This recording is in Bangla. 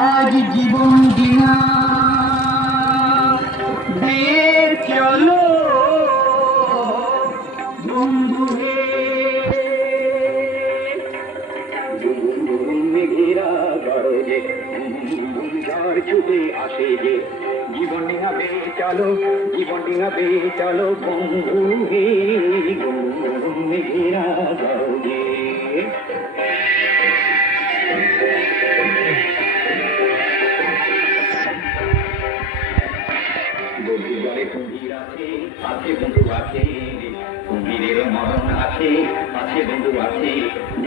আজ জীবন দিনা বের চলো বন্ধু হে, মেঘেরা গরজে ঝড় ছুটে আসে যে, জীবন ডিঙাবে চলো, জীবন ডিঙাবে চলো বন্ধু হে, মেঘেরা গরজে। বন্ধুগণে কুম্ভীর আছে, আছে বন্ধু আছে, কুম্ভীরের মরণ আছে, আছে বন্ধু আছে।